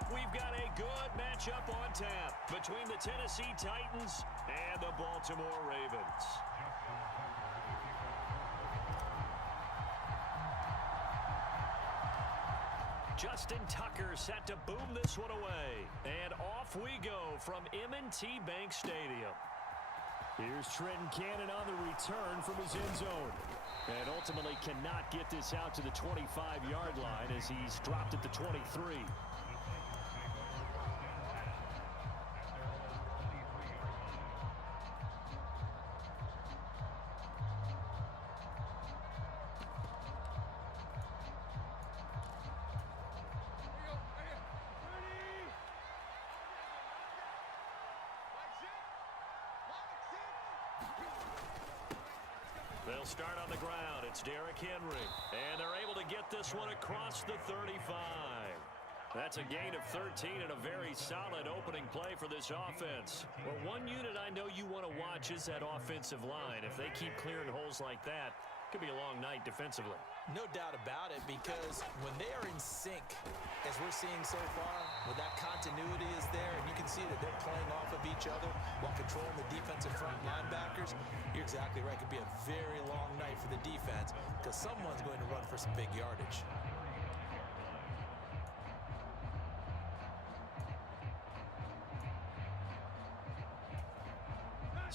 up, we've got a good matchup on tap between the Tennessee Titans and the Baltimore Ravens. Justin Tucker set to boom this one away. And off we go from M&T Bank Stadium. Here's Trenton Cannon on the return from his end zone. And ultimately cannot get this out to the 25-yard line as he's dropped at the 23. They'll start on the ground. It's Derrick Henry. And they're able to get this one across the 35. That's a gain of 13 and a very solid opening play for this offense. Well, one unit I know you want to watch is that offensive line. If they keep clearing holes like that, it could be a long night defensively. No doubt about it, because when they are in sync, as we're seeing so far, when that continuity is there, and you can see that they're playing off of each other while controlling the defensive front linebackers, you're exactly right. It could be a very long night for the defense because someone's going to run for some big yardage.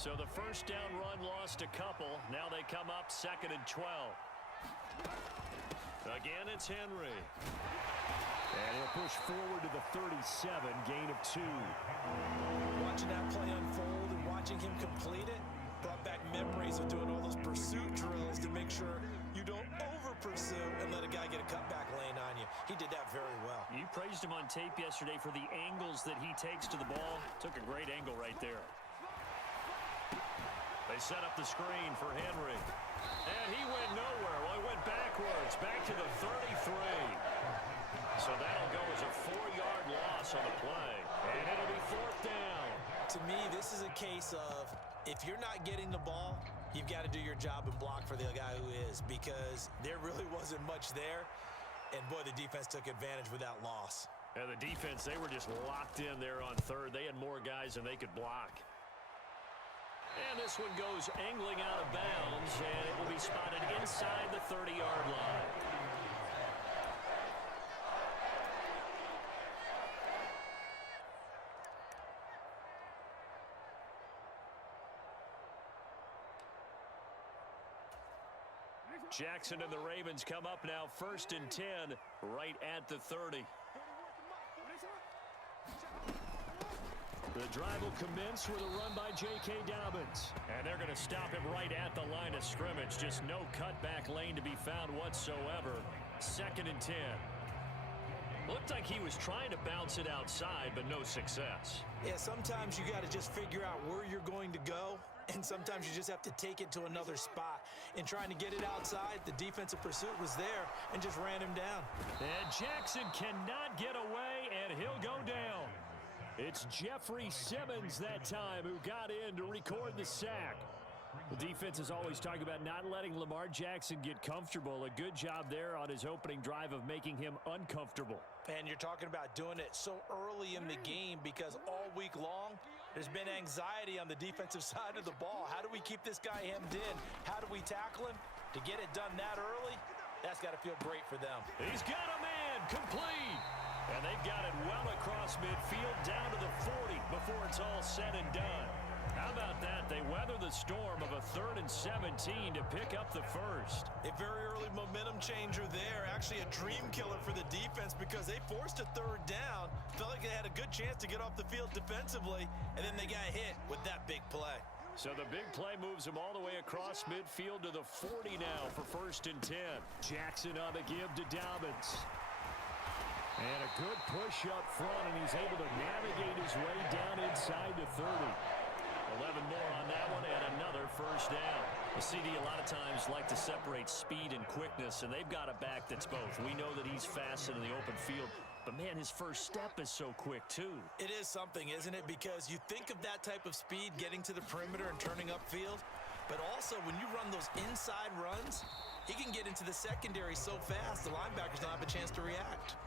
So the first down run lost a couple. Now they come up 2nd and 12. Again, it's Henry. And he'll push forward to the 37, gain of 2. Watching that play unfold and watching him complete it brought back memories of doing all those pursuit drills to make sure you don't over-pursue and let a guy get a cutback lane on you. He did that very well. You praised him on tape yesterday for the angles that he takes to the ball. Took a great angle right there. They set up the screen for Henry. And he went nowhere. Well, he went backwards, back to the 33. So that'll go as a 4-yard loss on the play. And it'll be 4th down. To me, this is a case of if you're not getting the ball, you've got to do your job and block for the guy who is, because there really wasn't much there. And, boy, the defense took advantage with that loss. And the defense, they were just locked in there on 3rd. They had more guys than they could block. And this one goes angling out of bounds, and it will be spotted inside the 30-yard line. Jackson and the Ravens come up now 1st and 10, right at the 30. The drive will commence with a run by J.K. Dobbins. And they're going to stop him right at the line of scrimmage. Just no cutback lane to be found whatsoever. 2nd and 10. Looked like he was trying to bounce it outside, but no success. Yeah, sometimes you got to just figure out where you're going to go, and sometimes you just have to take it to another spot. In trying to get it outside, the defensive pursuit was there and just ran him down. And Jackson cannot get away, and he'll go down. It's Jeffrey Simmons that time who got in to record the sack. The defense is always talking about not letting Lamar Jackson get comfortable. A good job there on his opening drive of making him uncomfortable. And you're talking about doing it so early in the game because all week long there's been anxiety on the defensive side of the ball. How do we keep this guy hemmed in? How do we tackle him? To get it done that early, that's got to feel great for them. He's got a man complete. And they've got it well across midfield down to the 40 before it's all said and done. How about that? They weather the storm of a 3rd and 17 to pick up the first. A very early momentum changer there. Actually a dream killer for the defense because they forced a 3rd down. Felt like they had a good chance to get off the field defensively, and then they got hit with that big play. So the big play moves them all the way across midfield to the 40 now for 1st and 10. Jackson on the give to Dobbins. And a good push up front, and he's able to navigate his way down inside the 30. 11 more on that one, and another first down. The CD a lot of times like to separate speed and quickness, and they've got a back that's both. We know that he's fast in the open field, but, man, his first step is so quick, too. It is something, isn't it? Because you think of that type of speed getting to the perimeter and turning upfield, but also when you run those inside runs, he can get into the secondary so fast the linebackers don't have a chance to react.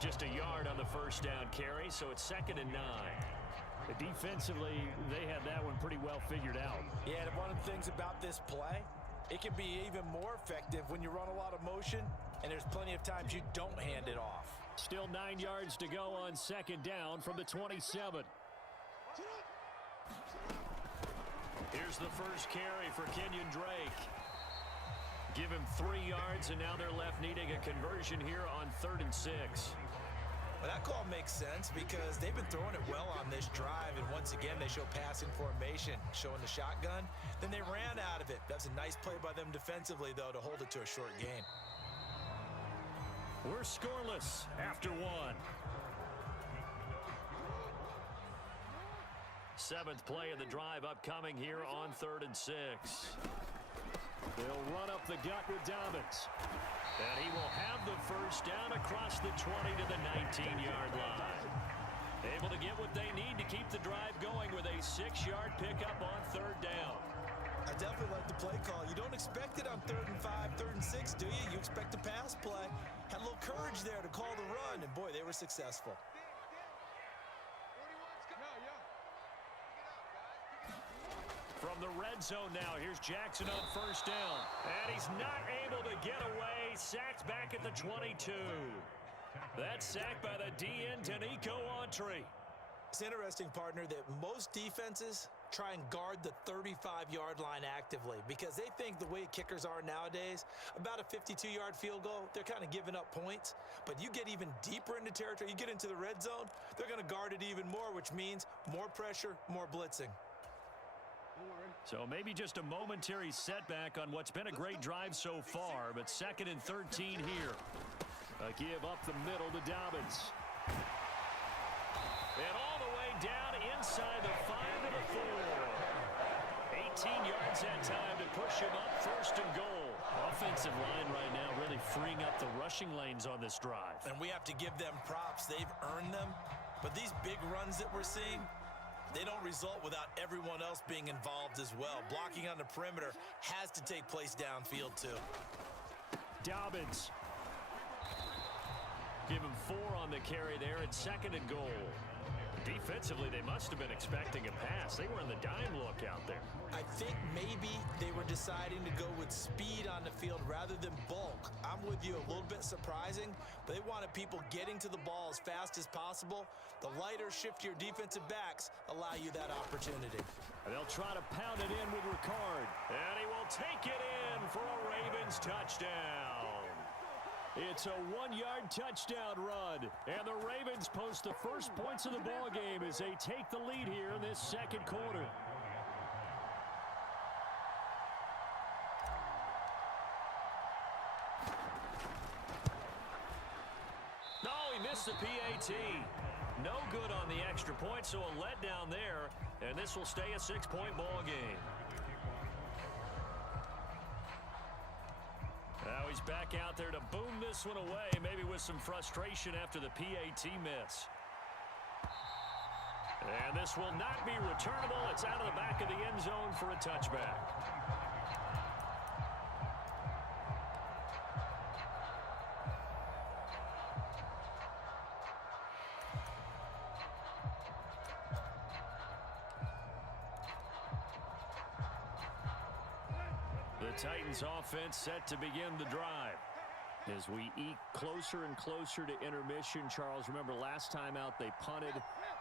Just a yard on the first down carry, so it's 2nd and 9. Defensively, they had that one pretty well figured out. Yeah, and one of the things about this play, it can be even more effective when you run a lot of motion, and there's plenty of times you don't hand it off. Still 9 yards to go on 2nd down from the 27. Here's the first carry for Kenyon Drake. Give him 3 yards, and now they're left needing a conversion here on 3rd and 6. Well, that call makes sense because they've been throwing it well on this drive, and once again, they show passing formation, showing the shotgun. Then they ran out of it. That's a nice play by them defensively, though, to hold it to a short game. We're scoreless after 1. 7th play of the drive upcoming here on 3rd and 6. They'll run up the gut with Dobbins. And he will have the first down across the 20 to the 19-yard line. Able to get what they need to keep the drive going with a 6-yard pickup on 3rd down. I definitely like the play call. You don't expect it on 3rd and 5, 3rd and 6, do you? You expect a pass play. Had a little courage there to call the run, and boy, they were successful. From the red zone now, here's Jackson on first down. And he's not able to get away. Sacked back at the 22. That's sacked by the DN, Danico Autry. It's interesting, partner, that most defenses try and guard the 35-yard line actively because they think the way kickers are nowadays, about a 52-yard field goal, they're kind of giving up points. But you get even deeper into territory, you get into the red zone, they're going to guard it even more, which means more pressure, more blitzing. So maybe just a momentary setback on what's been a great drive so far, but 2nd and 13 here. A give up the middle to Dobbins. And all the way down inside the 5 to the 4. 18 yards that time to push him up 1st and goal. Offensive line right now really freeing up the rushing lanes on this drive. And we have to give them props. They've earned them. But these big runs that we're seeing, they don't result without everyone else being involved as well. Blocking on the perimeter has to take place downfield too. Dobbins. Give him 4 on the carry there at 2nd and goal. Defensively, they must have been expecting a pass. They were in the dime look out there. I think maybe they were deciding to go with speed on the field rather than bulk. I'm with you, a little bit surprising, but they wanted people getting to the ball as fast as possible. The lighter, shiftier defensive backs allow you that opportunity. And they'll try to pound it in with Ricard. And he will take it in for a Ravens touchdown. It's a 1-yard touchdown run. And the Ravens post the first points of the ball game as they take the lead here in this 2nd quarter. No, he missed the PAT. No good on the extra point, so a letdown there. And this will stay a 6-point ball game. Now he's back out there to boom this one away, maybe with some frustration after the PAT miss. And this will not be returnable. It's out of the back of the end zone for a touchback. Titans offense set to begin the drive. As we eke closer and closer to intermission, Charles, remember last time out they punted.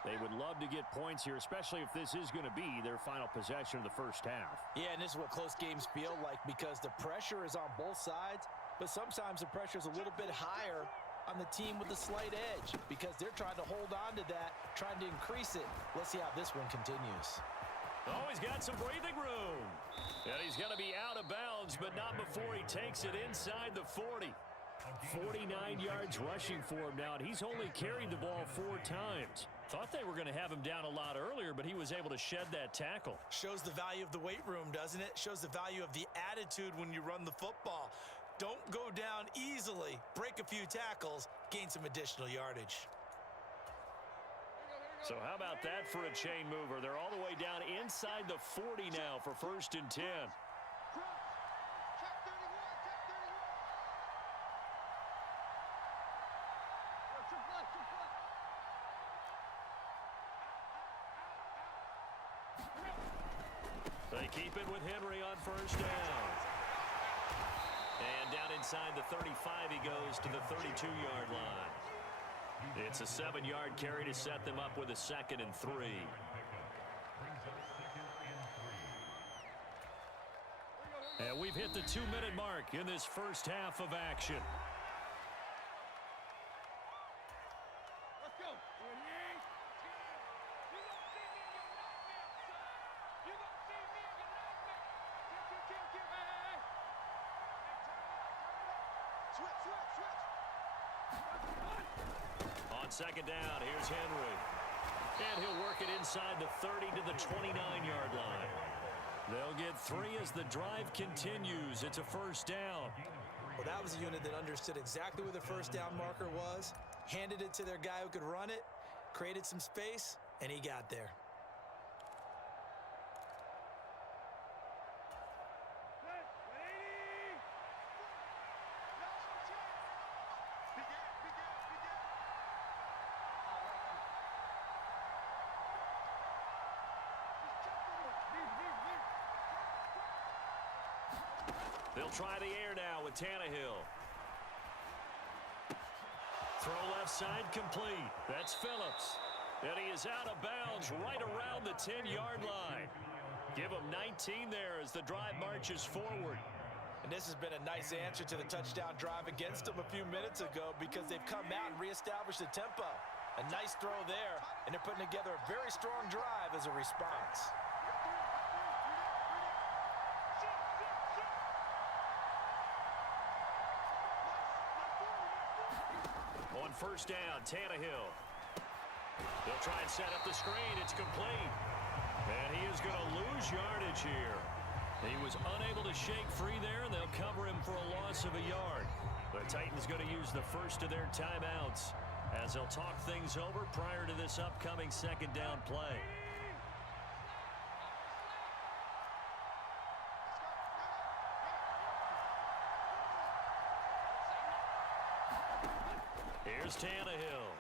They would love to get points here, especially if this is going to be their final possession of the first half. Yeah, and this is what close games feel like because the pressure is on both sides, but sometimes the pressure is a little bit higher on the team with the slight edge because they're trying to hold on to that, trying to increase it. Let's see how this one continues. Oh, he's got some breathing room. And he's going to be out of bounds, but not before he takes it inside the 40. 49 yards rushing for him now, and he's only carried the ball 4 times. Thought they were going to have him down a lot earlier, but he was able to shed that tackle. Shows the value of the weight room, doesn't it? Shows the value of the attitude when you run the football. Don't go down easily. Break a few tackles, gain some additional yardage. So how about that for a chain mover? They're all the way down inside the 40 now for 1st and 10. They keep it with Henry on first down. And down inside the 35, he goes to the 32-yard line. It's a 7-yard carry to set them up with a 2nd and 3. And we've hit the 2-minute mark in this first half of action. On 2nd down, here's Henry. And he'll work it inside the 30 to the 29-yard line. They'll get 3 as the drive continues. It's a first down. Well, that was a unit that understood exactly where the first down marker was, handed it to their guy who could run it, created some space, and he got there. They'll try the air now with Tannehill. Throw left side complete. That's Phillips. And he is out of bounds right around the 10-yard line. Give him 19 there as the drive marches forward. And this has been a nice answer to the touchdown drive against them a few minutes ago because they've come out and reestablished the tempo. A nice throw there, and they're putting together a very strong drive as a response. On first down, Tannehill. They'll try and set up the screen. It's complete. And he is going to lose yardage here. He was unable to shake free there, and they'll cover him for a loss of a yard. The Titans going to use the first of their timeouts as they'll talk things over prior to this upcoming 2nd down play. Here's Tannehill.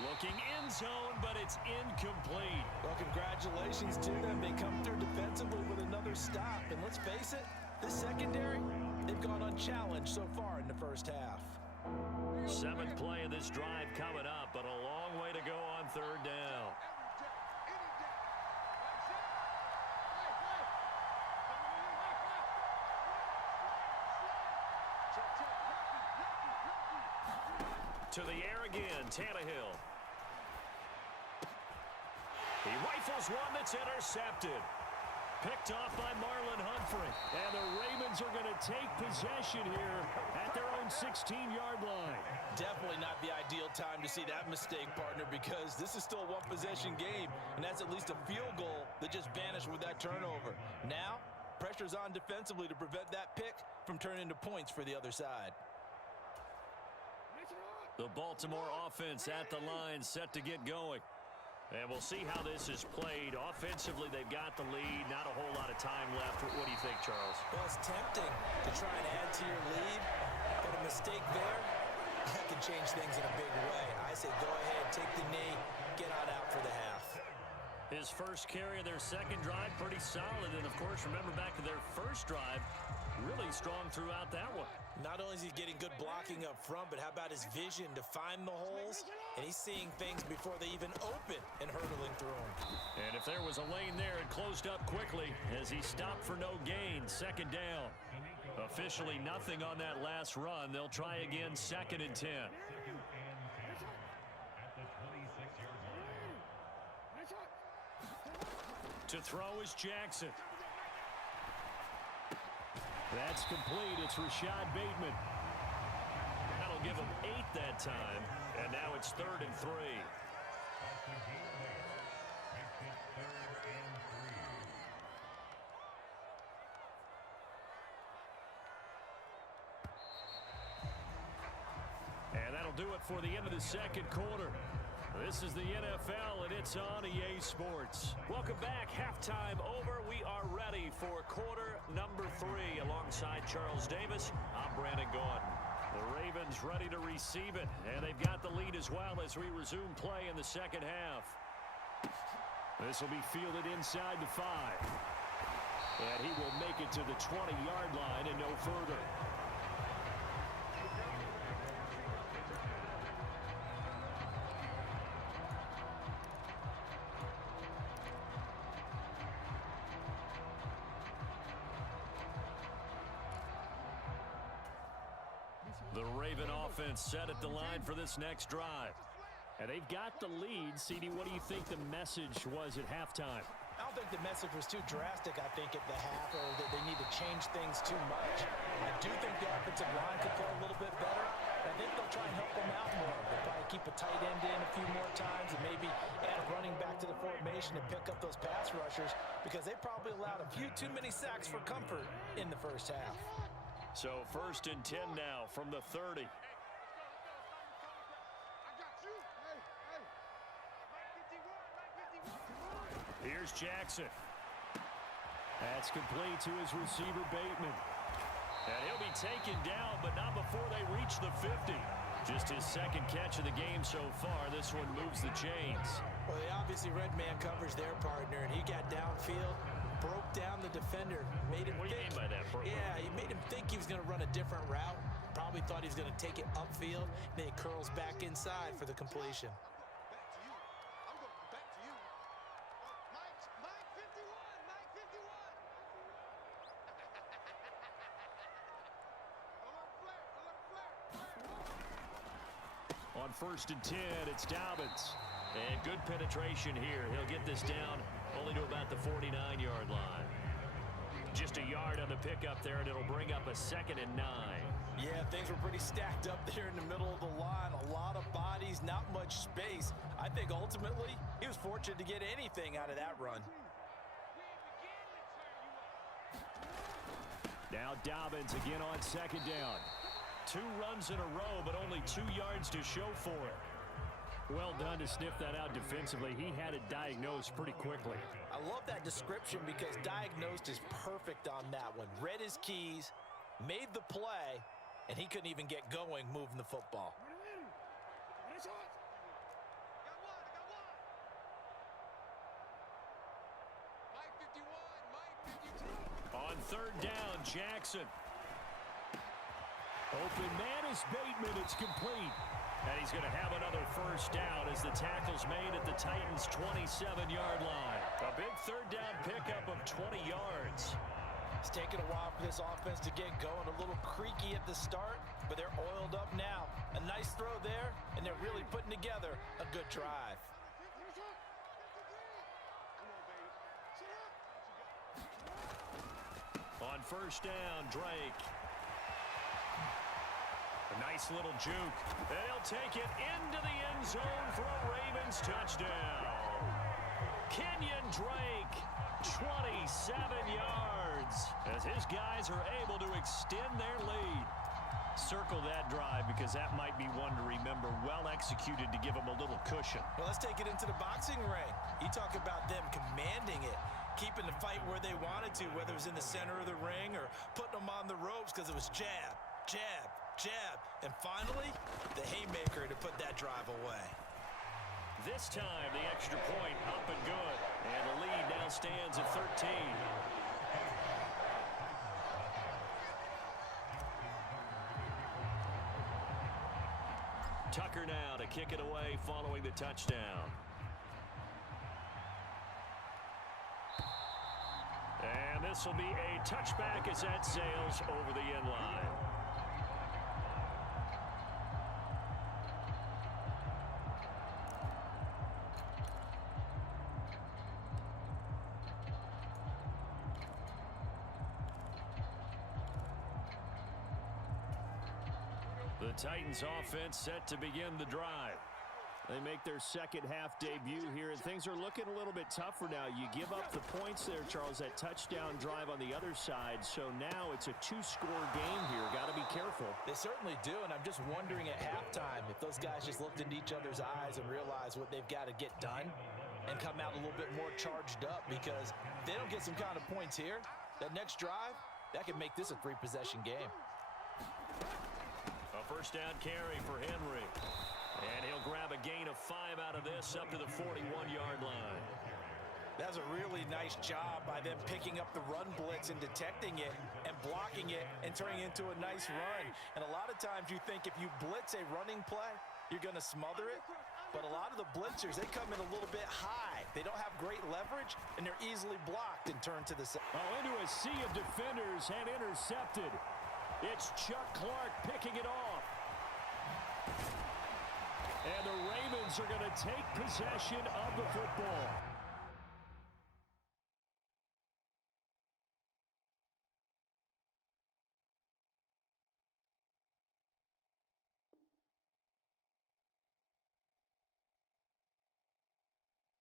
Looking end zone, but it's incomplete. Well, congratulations to them. They come through defensively with another stop. And let's face it, this secondary, they've gone unchallenged so far in the first half. 7th play of this drive coming up, but a long way to go on 3rd down. To the air again, Tannehill. He rifles one that's intercepted. Picked off by Marlon Humphrey. And the Ravens are going to take possession here at their own 16-yard line. Definitely not the ideal time to see that mistake, partner, because this is still a one-possession game, and that's at least a field goal that just vanished with that turnover. Now, pressure's on defensively to prevent that pick from turning into points for the other side. The Baltimore offense at the line set to get going. And we'll see how this is played. Offensively, they've got the lead. Not a whole lot of time left. What do you think, Charles? Well, it's tempting to try and add to your lead, but a mistake there, that can change things in a big way. I say go ahead, take the knee, get on out for the half. His first carry of their 2nd drive, pretty solid. And, of course, remember back to their first drive, really strong throughout that one. Not only is he getting good blocking up front, but how about his vision to find the holes? And he's seeing things before they even open and hurdling through them. And if there was a lane there, it closed up quickly as he stopped for no gain. 2nd down. Officially nothing on that last run. They'll try again, 2nd and 10. To throw is Jackson. That's complete. It's Rashad Bateman. That'll give him 8 that time. And now it's 3rd and 3. And that'll do it for the end of the 2nd quarter. This is the NFL, and it's on EA Sports. Welcome back. Halftime over. We are ready for quarter number 3. Alongside Charles Davis, I'm Brandon Gaudin. The Ravens ready to receive it, and they've got the lead as well as we resume play in the 2nd half. This will be fielded inside the 5. And he will make it to the 20-yard line and no further. The Raven offense set at the line for this next drive. And they've got the lead. CD, what do you think the message was at halftime? I don't think the message was too drastic, I think, at the half, or that they need to change things too much. I do think the offensive line could play a little bit better. I think they'll try and help them out more. They'll probably keep a tight end in a few more times and maybe add a running back to the formation to pick up those pass rushers, because they probably allowed a few too many sacks for comfort in the first half. So 1st and 10 now from the 30. Here's Jackson. That's complete to his receiver, Bateman. And he'll be taken down, but not before they reach the 50. Just his second catch of the game so far. This one moves the chains. Well, they obviously red man coverage their partner, and he got downfield, broke down the defender, made him What do you mean by that, bro? Yeah, he made him think he was going to run a different route. Probably thought he was going to take it upfield. Then he curls back inside for the completion. On 1st and 10, it's Dobbins. And good penetration here. He'll get this down only to about the 49-yard line. Just a yard on the pickup there, and it'll bring up a 2nd and 9. Yeah, things were pretty stacked up there in the middle of the line. A lot of bodies, not much space. I think ultimately he was fortunate to get anything out of that run. Now Dobbins again on 2nd down. 2 runs in a row, but only 2 yards to show for it. Well done to sniff that out defensively. He had it diagnosed pretty quickly. I love that description because diagnosed is perfect on that one. Read his keys, made the play, and he couldn't even get going moving the football. On 3rd down, Jackson. Open man is Bateman. It's complete. And he's going to have another 1st down as the tackle's made at the Titans' 27-yard line. A big 3rd down pickup of 20 yards. It's taken a while for this offense to get going. A little creaky at the start, but they're oiled up now. A nice throw there, and they're really putting together a good drive. On 1st down, Drake. A nice little juke. And he'll take it into the end zone for a Ravens touchdown. Kenyon Drake, 27 yards, as his guys are able to extend their lead. Circle that drive because that might be one to remember. Well executed to give them a little cushion. Well, let's take it into the boxing ring. You talk about them commanding it, keeping the fight where they wanted to, whether it was in the center of the ring or putting them on the ropes because it was jab, jab, jab, and finally, the haymaker to put that drive away. This time, the extra point up and good. And the lead now stands at 13. Tucker now to kick it away following the touchdown. And this will be a touchback as that sails over the end line. The Titans offense set to begin the drive. They make their second half debut here, and things are looking a little bit tougher now. You give up the points there, Charles, that touchdown drive on the other side. So now it's a 2-score game here. Got to be careful. They certainly do, and I'm just wondering at halftime if those guys just looked into each other's eyes and realized what they've got to get done and come out a little bit more charged up, because if they don't get some kind of points here, that next drive, that could make this a 3-possession game. A first down carry for Henry. And he'll grab a gain of 5 out of this up to the 41-yard line. That's a really nice job by them picking up the run blitz and detecting it and blocking it and turning it into a nice run. And a lot of times you think if you blitz a running play, you're going to smother it. But a lot of the blitzers, they come in a little bit high. They don't have great leverage, and they're easily blocked and turned to the side. Oh, into a sea of defenders and intercepted. It's Chuck Clark picking it off. And the Ravens are going to take possession of the football.